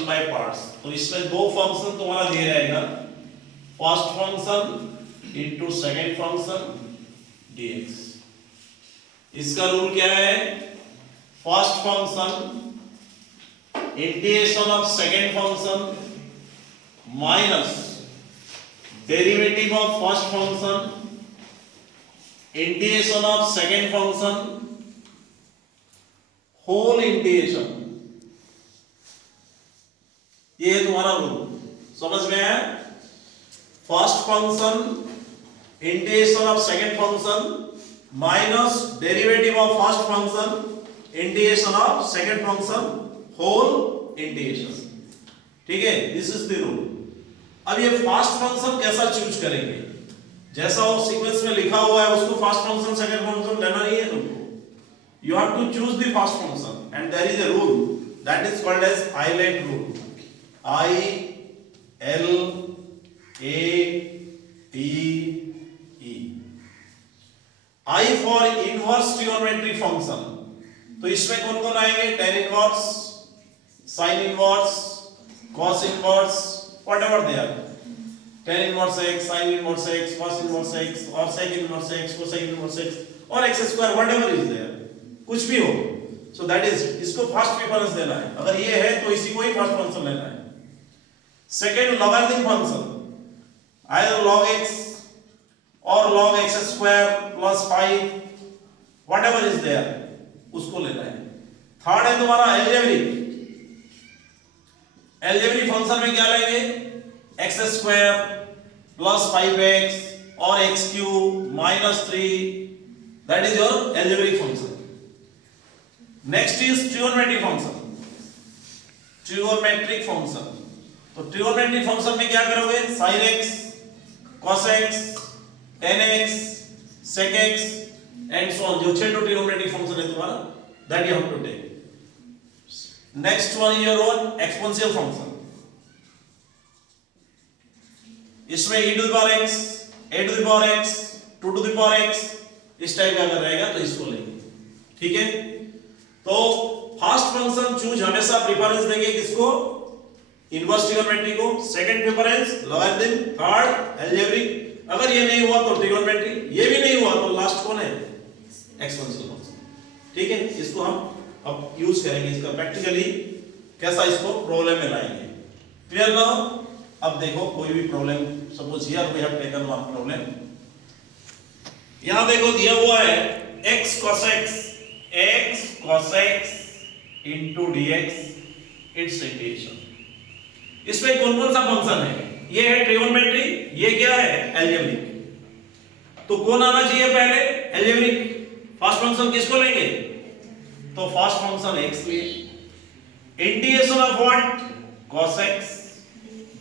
Fraction by parts. तो इसमें दो फंक्शन तुम्हारा दिया रहेगा, first function into second function dx। इसका रूल क्या है, first function integration of second function minus derivative of first function integration of second function whole integration. ये है तुम्हारा रूल, समझ में आया? First function integration of second function minus derivative of first function integration of second function whole integration. ठीक है, this is the rule. अब ये फर्स्ट फंक्शन कैसा चूज करेंगे, जैसा वो सीक्वेंस में लिखा हुआ है उसको फर्स्ट फंक्शन सेकंड फंक्शन लेना नहीं है तुमको। You have to choose the first function and there is a rule that is called as ILAT rule. I L A T E. I for inverse trigonometry function. तो इसमें कौन कौन आएंगे, tan inverse, sin inverse, cos inverse, whatever they are. tan inverse x, sin inverse x, cos inverse x, or sec inverse x, cosine inverse x, or x square, whatever is there. कुछ भी हो, so that is, इसको first preference देना है। अगर ये है तो इसी को ही फर्स्ट फंक्शन लेना है। Second logarithm function, either log x or log x square plus 5 whatever is there, उसको लेना है। थर्ड है तुम्हारा एलजेब्रिक। एलजेब्रिक फंक्शन में क्या लेंगे, x स्क्वायर प्लस 5x और x cube minus 3, that is your algebraic function. Next is trigonometric function. Trigonometric function, तो ट्रिगोनोमेट्रिक फंक्शन में क्या करोगे, sin x, cos x, tan x, sec x and so on. जो 6 to trigonometric function है तुम्हारा, that you have to take. Next one is your one exponential function. इसमें e to the power x, a to the power x, 2 to the power x, इस type का अगर रहेगा तो इसको लेंगे। ठीक है, तो फर्स्ट फंक्शन चूज हमेशा प्रेफरेंस देंगे किसको, इनवर्स ट्रिगोनोमेट्री को, second preference logarithm, third algebraic. अगर ये नहीं हुआ तो ट्रिगोनोमेट्री, ये भी नहीं हुआ तो लास्ट कौन है, एक्सपोनेंशियल फंक्शन। ठीक है, इसको हम अब यूज करेंगे, इसका प्रैक्टिकली कैसा इसको प्रॉब्लम में लाएंगे। क्लियर ना? अब देखो कोई भी problem, suppose here we have taken one problem. यहां देखो दिया हुआ है x cos x into dx it's integration. इसमें कौन कौन सा फंक्शन है, ये है ट्रिगोनोमेट्री, ये क्या है अलजेब्रिक। तो कौन आना चाहिए पहले, अलजेब्रिक। फर्स्ट फंक्शन किसको लेंगे, तो फर्स्ट फंक्शन x लिए integration of what, cos x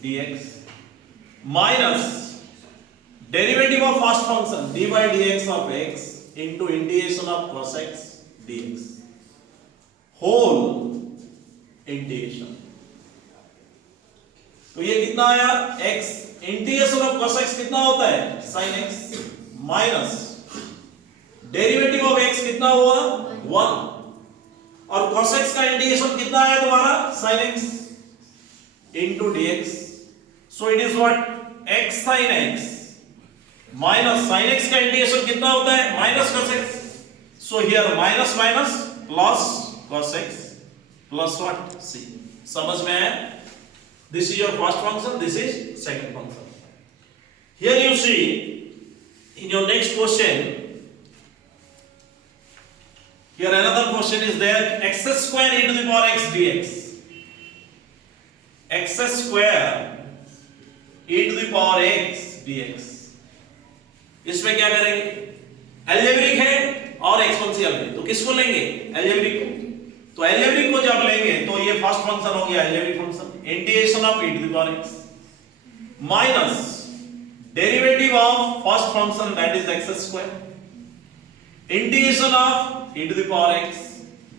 dx minus derivative of first function dy dx of x into integration of cos x dx whole integration. तो ये कितना आया, x integration of cos x कितना होता है, sin x minus derivative of x कितना हुआ, 1, और cos x का इंटीग्रेशन कितना आया तुम्हारा, sin x into dx। So it is what, x sin x minus sin x का इंटीग्रेशन कितना होता है, minus cos x। So here minus minus plus cos x plus what, c। समझ में आया? This is your first function, this is second function. Here you see in your next question, here another question is there, x square e to the power x dx, x square e to the power x dx। इसमें क्या करेंगे, algebraic है और exponential है, तो किसको लेंगे, algebraic को। तो अलजेब्रिक को जब लेंगे तो ये फर्स्ट फंक्शन हो गया algebraic function, integration of e to the power x minus derivative of first function that is x square integration of e to the power x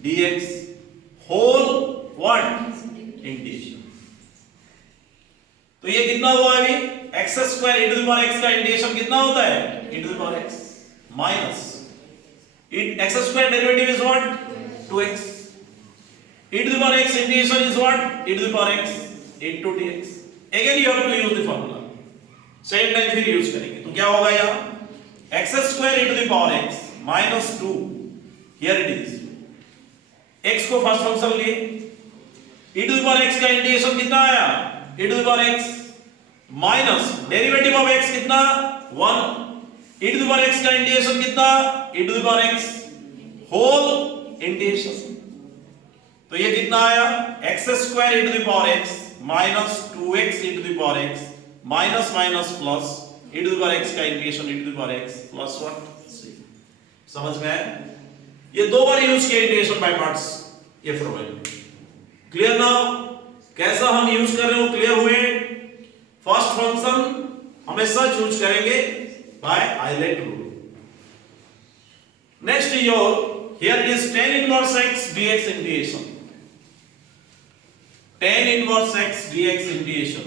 dx whole what, integration. तो ये कितना हुआ अभी, x square e to the power x का integration कितना होता है, e to the power x minus x square derivative is what, 2x e to the power x integration is what? E to the power x into dx. Again you have to use the formula. Same time फिर use करेंगे. तो क्या होगा यहाँ? x square e to the power x minus 2. Here it is. x को first function लिए. e to the power x का integration कितना आया? e to the power x minus derivative of x कितना? 1. e to the power x का integration कितना? e to the power x whole integration. तो ये कितना आया? x square e to the power x minus 2x e to the power x minus minus plus e to the power x का integration e to the power x plus what? c. समझ में आया? ये दो बार use किया integration by parts. ये problem clear now? कैसा हम यूज कर रहे हो क्लियर हुए? फर्स्ट फंक्शन हमेशा चूज करेंगे by ILATE rule. Next your here it is tan inverse x dx integration. Tan inverse x dx integration.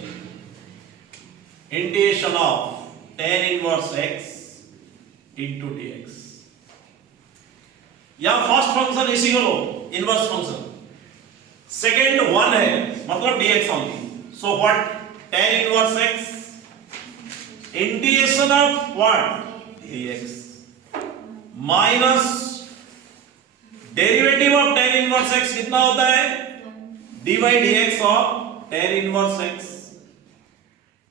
Integration of tan inverse x into dx. यहां first function इसी को लो inverse function. Second 1 है मतलब dx only. So what? Tan inverse x integration of what? dx minus derivative of tan inverse x कितना होता है? dy dx of tan inverse x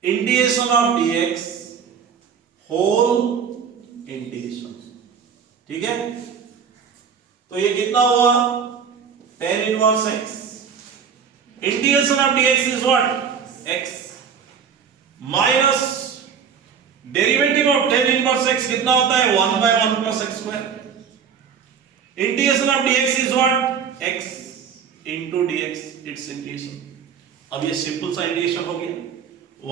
integration of dx whole integration. ठीक है? तो ये कितना हुआ? tan inverse x integration of dx is what? x minus derivative of tan inverse x कितना होता है? 1 by 1 plus x square. Integration of dx is what? x into dx its integration. अब ये सिंपल सा इंटीग्रेशन हो गया.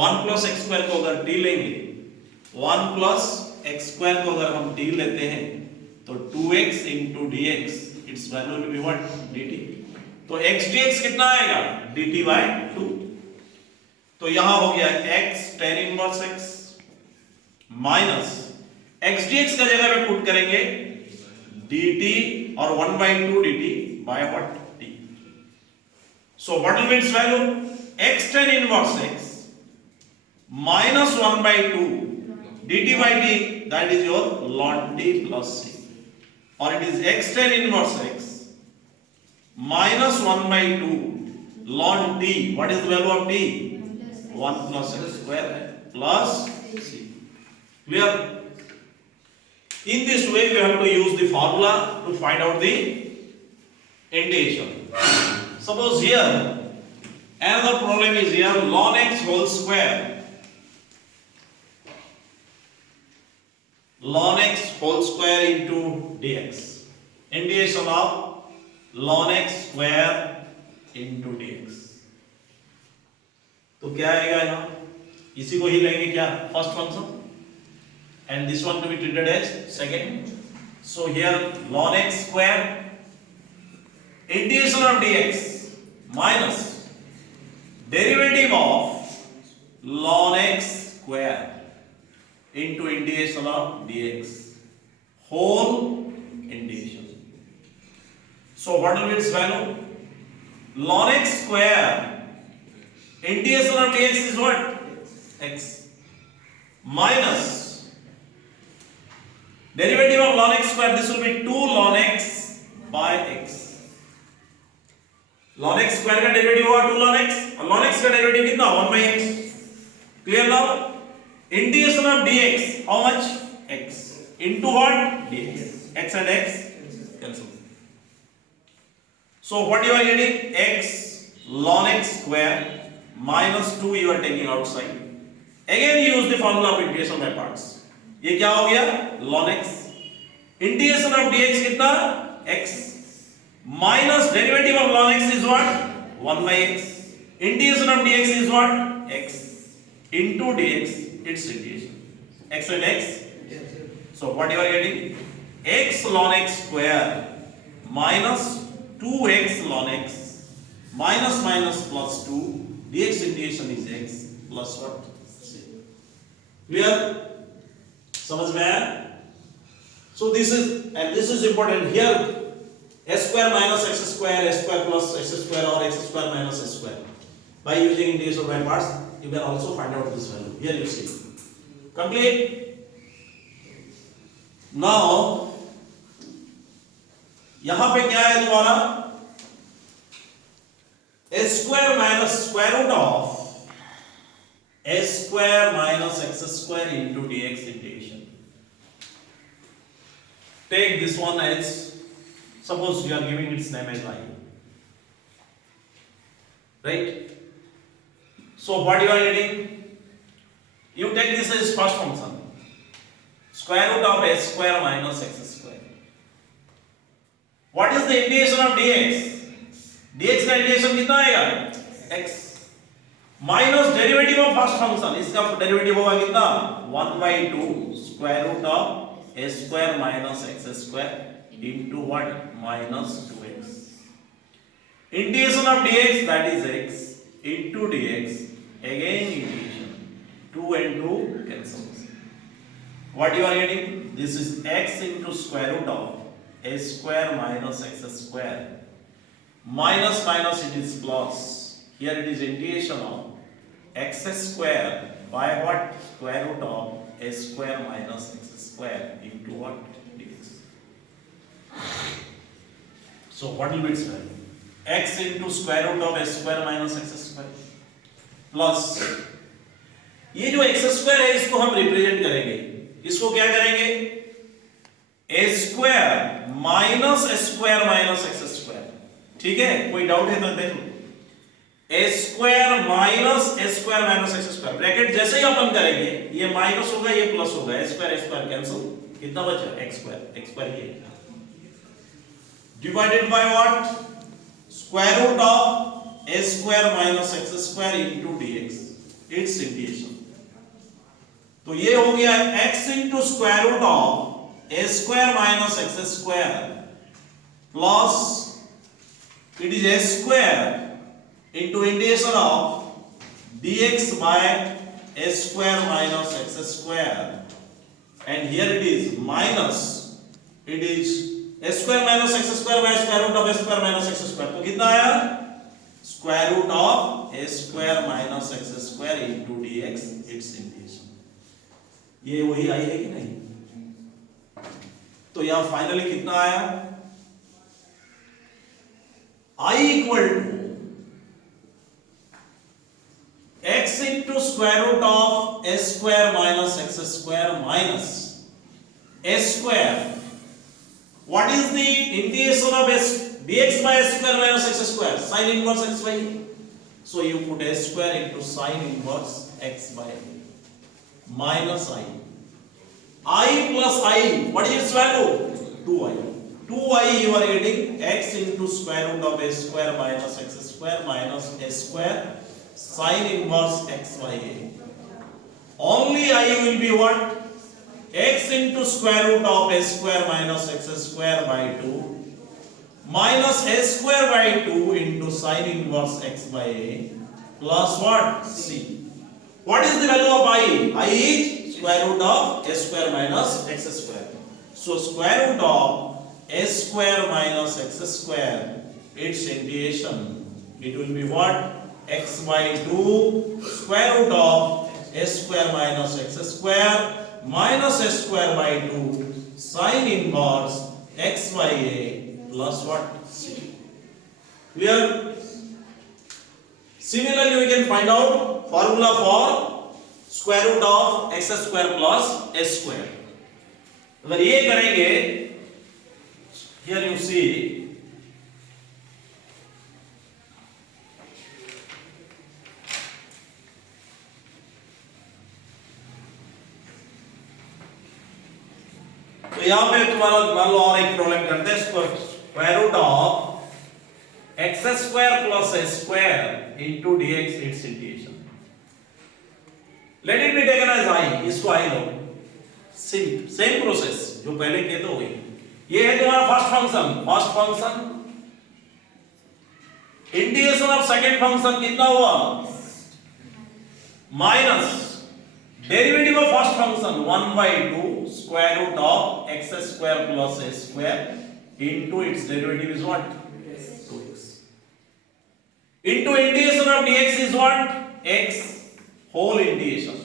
1 plus x square को अगर d लेंगे 1 plus x square को अगर हम d लेते हैं तो 2x into dx its value will be what? dt. तो x dx कितना आएगा? dt by 2. तो यहां हो गया x tan inverse x minus x dx का जगह पे पुट करेंगे dt or 1 by 2 dt by what? t. So what will be its value? X tan inverse x minus 1 by 2 dt by t, that is your ln t plus c. Or it is x tan inverse x minus 1 by 2 ln t. What is the value of t? 1 plus x square plus c. Clear? In this way we have to use the formula to find out the integration. Suppose here another problem is here ln x whole square. Ln x whole square into dx. Integration of ln x square into dx. तो क्या आएगा यहाँ? इसी को ही लेंगे क्या? First function. And this one to be treated as second. So here ln x square integration of dx minus derivative of ln x square into integration of dx whole integration. So what will be its value? Ln x square integration of dx is what? X minus derivative of ln x square, this will be 2 ln x by x. ln x square का derivative हुआ 2 ln x और ln x का derivative कितना? 1 by x. Clear now? Integration of dx how much? x into what? dx. x and x cancel. So what you are getting? X ln x square minus 2 you are taking outside. Again use the formula of integration by parts. ये क्या हो गया? ln x integration of dx कितना? x minus derivative of ln x is what? 1 by x. Integration of dx is what? x into dx its integration. x and x. So what you are getting? x ln x square minus 2x ln x minus minus plus 2 dx integration is x plus what? c. Clear? समझ में आया? So this is important here. s square minus x square, s square plus x square, or x square minus s square. By using integration by parts, you can also find out this value. Here you see. Complete. Now यहां पे क्या है तुम्हारा s square minus square root of s square minus x square into dx integration. Take this one as, suppose you are giving its name as I, right? So what you are getting, you take this as first function, square root of s square minus x square. What is the integration of dx? dx का integration कितना आएगा? x minus derivative of first function, इसका derivative होगा कितना? 1/2 square root of s square minus x square into what? Minus 2x. Integration of dx, that is x into dx, again integration, 2 and 2 cancels. What you are getting? This is x into square root of s square minus x square, minus minus it is plus, here it is integration of x square by what? Square root of s square minus x square into what? Dx. So what will be its value? X into square root of s square minus x square plus, ये जो x square है इसको हम represent करेंगे, इसको क्या करेंगे? a square minus square minus x square. ठीक है, कोई डाउट है तो देख लो. a square minus square minus x square, bracket जैसे ही ओपन करेंगे ये माइनस होगा ये प्लस होगा, a स्क्वायर कैंसिल, कितना बचा? x स्क्वायर ये divided by what? Square root of a square minus x square into dx, it's integration. तो ये हो गया x into square root of a square minus x square plus it is a square into integration of dx by a square minus x square, and here it is minus, it is a square minus x square by square root of a square minus x square. तो कितना आया? square root of a square minus x square into dx, its integration. ये वही आई है कि नहीं? तो यहां फाइनली कितना आया? I equal to x into square root of s square minus x square minus s square. What is the integration of s dx by s square minus x square? Sin inverse x by a. So you put s square into sin inverse x by a minus I. I plus I, what is its value? 2i. 2i you are getting x into square root of a square minus x square minus a square sin inverse x by a. Only I will be what? X into square root of a square minus x square by 2 minus a square by 2 into sin inverse x by a plus what? C. What is the value of I? I is square root of a square minus x square. So square root of a square minus x square, its integration, it will be what? X by 2 square root of a square minus x square minus a square by 2 sin inverse x by a plus what? C. Clear? Similarly, we can find out formula for square root of x square plus s square. अगर ये करेंगे, here you see तो यहां पे तुम्हारा मान लो और एक प्रॉब्लम करते हैं, square root of x square plus s square into dx it's integration. Let it be taken as i, इसको i लो. सेम प्रोसेस जो पहले किए तो वही. ये है तुम्हारा first function integration of second function कितना हुआ? Minus derivative of first function 1/2 square root of x square plus a square into its derivative is what? 2x. Into integration of dx is what? X whole integration.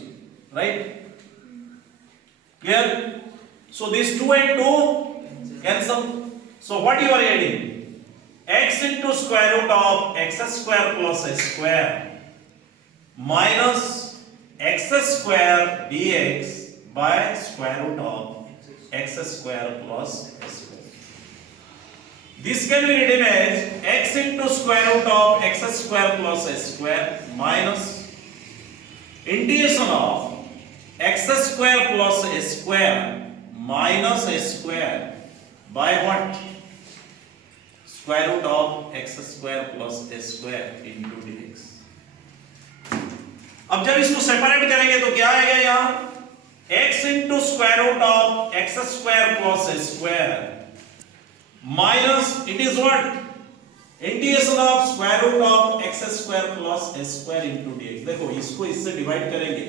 Right? Clear? So this 2 and 2 cancel. So what you are adding? X into square root of x square plus s square minus x square dx by square root of x square plus s square. This can be written as x into square root of x square plus s square minus integration of x square plus s square minus s square by what? Square root of x square plus s square into dx. अब जब इसको separate करेंगे तो क्या आएगा यहाँ? x into square root of x square plus s square minus it is what? Integration of square root of x square plus s square into dx. देखो इसको इससे डिवाइड करेंगे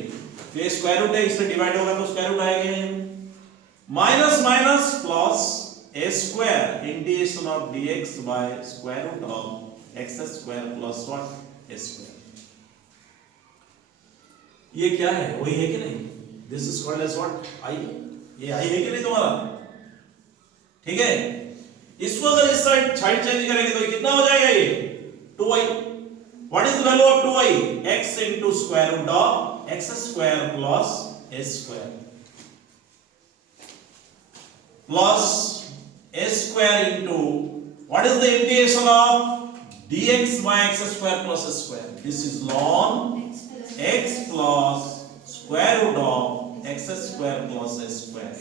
तो ये स्क्वायर रूट है, इससे डिवाइड होगा तो स्क्वायर रूट आएगा minus minus plus a square integration of dx by square root of x square plus what? a square. ये क्या है? वही है कि नहीं? This is called as what? I. ये I है कि नहीं तुम्हारा? ठीक है? इसको अगर इस साइड चेंज करेंगे तो कितना हो जाएगा ये? 2y. What is the value of 2y? x into square root of x square plus a square plus a square into what is the integration of dx by x square plus a square? This is ln x plus square root of x square plus a square.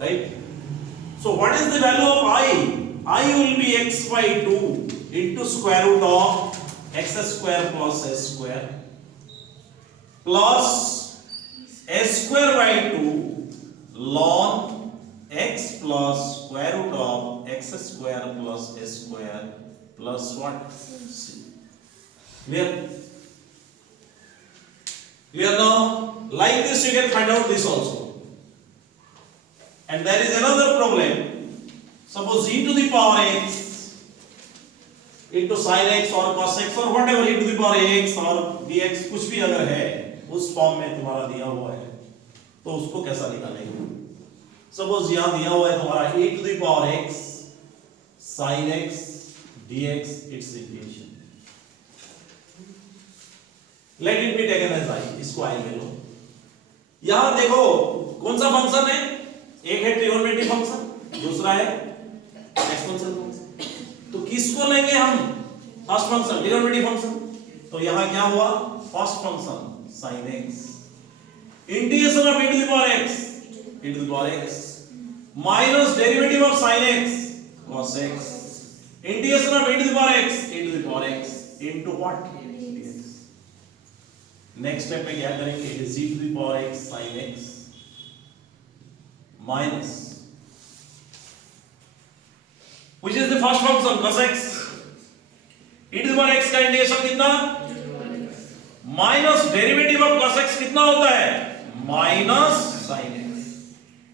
Right? So what is the value of I? I will be x by 2 into square root of x square plus a square plus a square by 2 ln x plus square root of x square plus a square plus what? C. Clear? Clear now? Like this you can find out this also. And there is another problem. Suppose e to the power x into sin x or cos x or whatever e to the power x or dx कुछ भी अगर है उस form में तुम्हारा दिया हुआ है तो उसको कैसा निकालेंगे? सपोज यहां दिया हुआ है तुम्हारा e to the power x sin x dx its integration. Let it be taken as I. इसको I ले लो. यहां देखो कौन सा फंक्शन है? एक है ट्रिगोनोमेट्रिक फंक्शन, दूसरा है एक्सपोनेंशियल फंक्शन. तो किसको लेंगे हम? First function trigonometric function. तो यहां क्या हुआ? First function sin x integration of e to the power x e to the power x minus derivative of sin x cos x integration of e to the power x e to the power x into what? dx. Next step में क्या करेंगे? it is e to the power x sin x minus which is the first function cos x e to the power x का integration कितना? Minus derivative of cos x कितना होता है? Minus sin x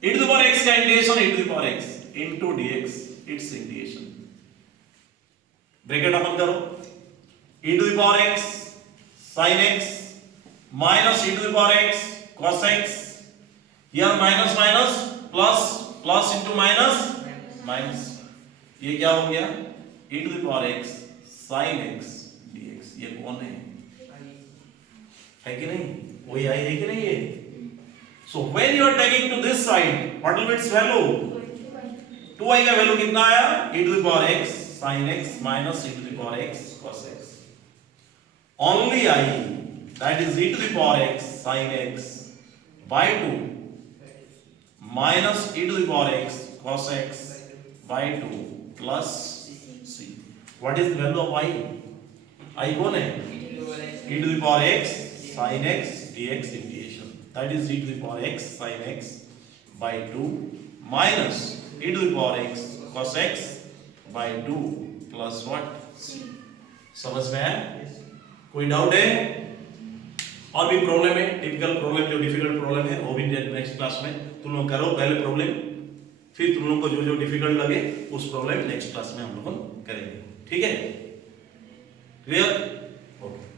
e to the power x का integration e to the power x into dx its integration. Bracket open करो. e to the power x sin x minus e to the power x cos x. here minus minus plus plus into minus minus. ये क्या हो गया? e to the power x sin x dx. ये कौन है? है कि नहीं? वही आई है कि नहीं ये? So when you are taking to this side, what will be its value? 2y का वैल्यू कितना आया? e to the power x sin x minus e to the power x cos x. Only I, that is e to the power x sin x by 2 minus e to the power x cos x by 2 plus c. What is the value of I? I कौन है? e to the power x sin x dx integration. That is e to the power x sin x by 2 minus e to the power x cos x by 2 plus what? c. समझ में आया? कोई doubt है? और भी problem है, typical problem जो difficult problem है वो भी नेक्स्ट क्लास में तुम लोग करो. पहले प्रॉब्लम फिर तुम लोग को जो जो डिफिकल्ट लगे उस प्रॉब्लम नेक्स्ट क्लास में हम लोग करेंगे, ठीक है? क्लियर? ओके।